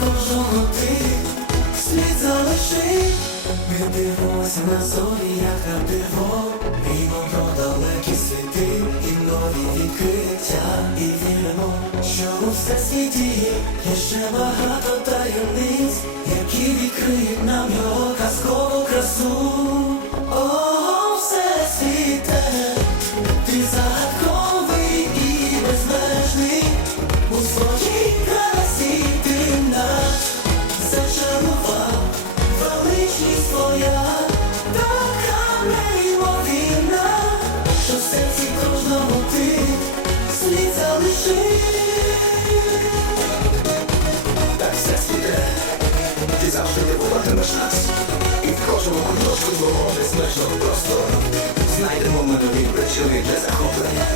кожного ти слід залиши, ми дивимося на зорі, як диво Мімо про далекі світи і нові відкриття, і віримо, що у всесвіті є Є ще багато таємниць, які відкриють нам його казкову красу. О, все світе, ти загадко. Було безмежно просто Знайдемо ми нові причини для захоплення.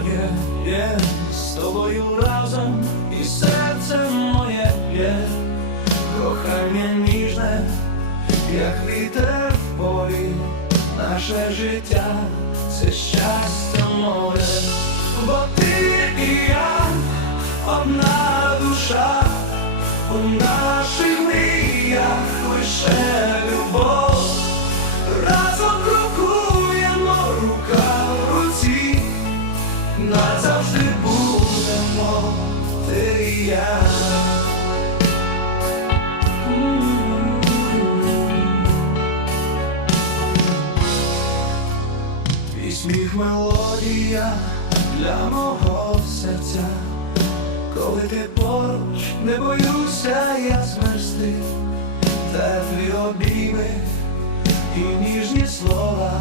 твоє є з тобою разом і серце моє є, кохання ніжне, як вітер в полі, наше життя це щастя. мелодія для мого серця, коли ти поруч не боюся, я змерсти теплі обійми і ніжні слова,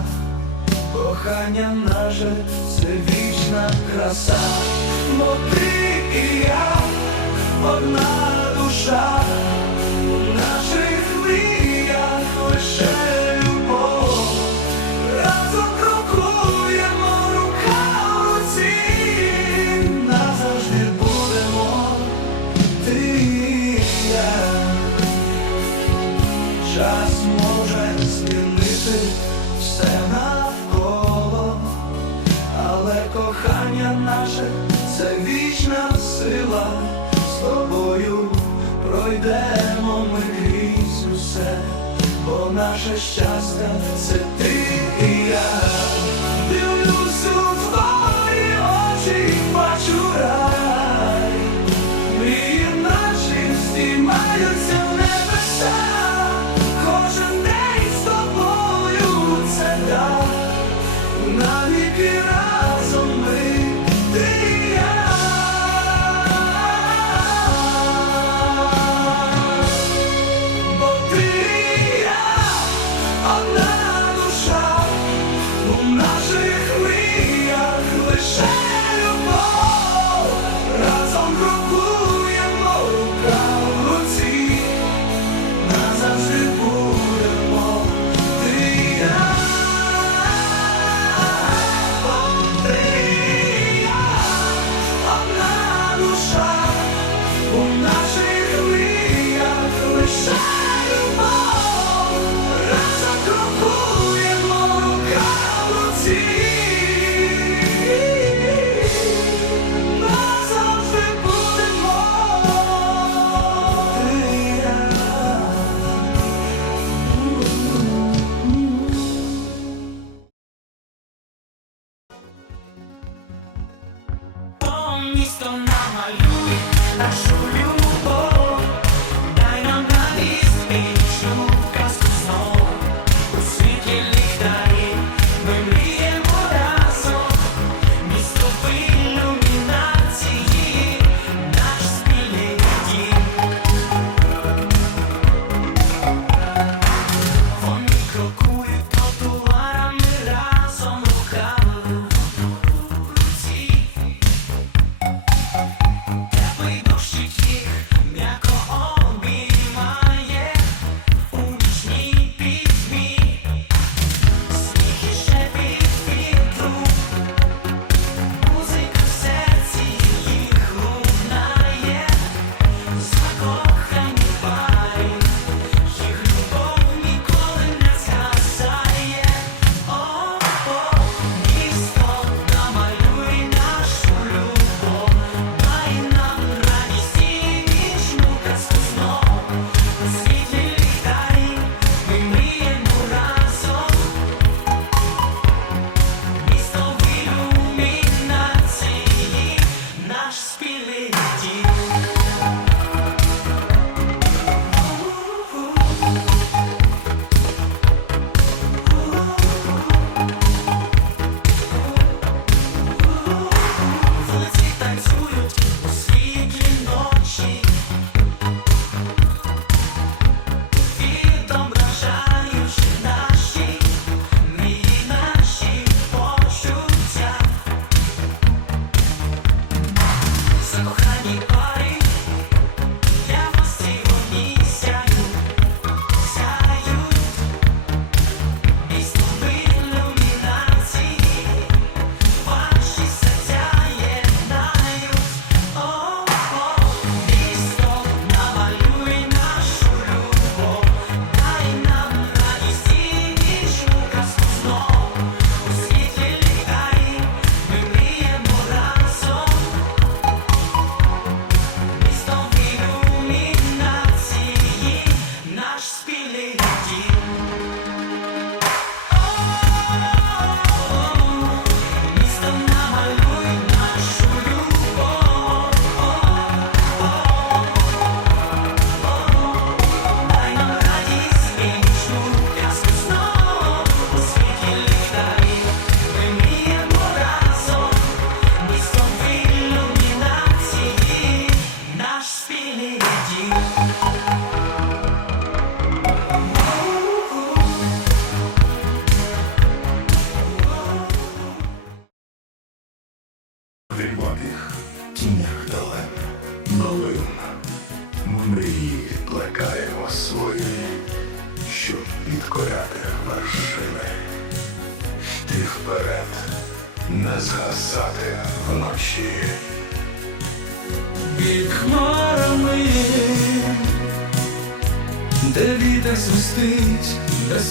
кохання наше це вічна краса, бо ти і я одна душа. сила з тобою пройдемо ми крізь усе, бо наше щастя це ти і я.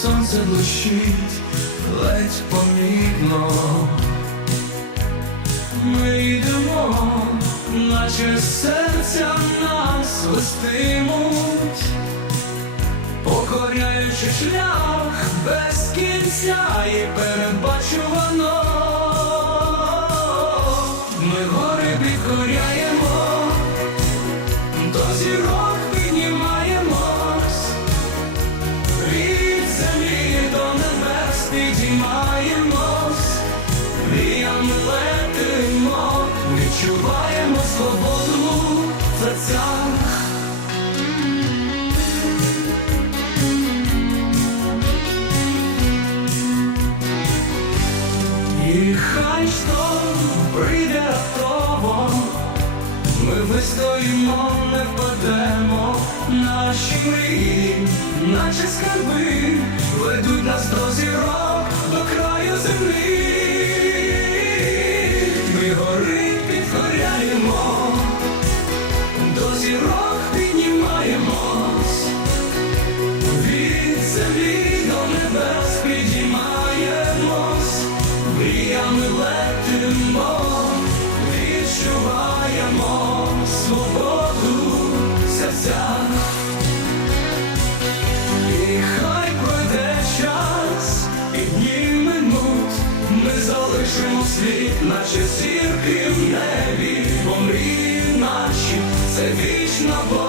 сонце блищить ледь помітно, ми йдемо, наче серця нас листимуть, покоряючи шлях без кінця і передбачувано, ми гори підкоряємо. стоїмо, не впадемо, наші мрії, наші скарби, ведуть нас до зірок, до краю землі. Krishna Bo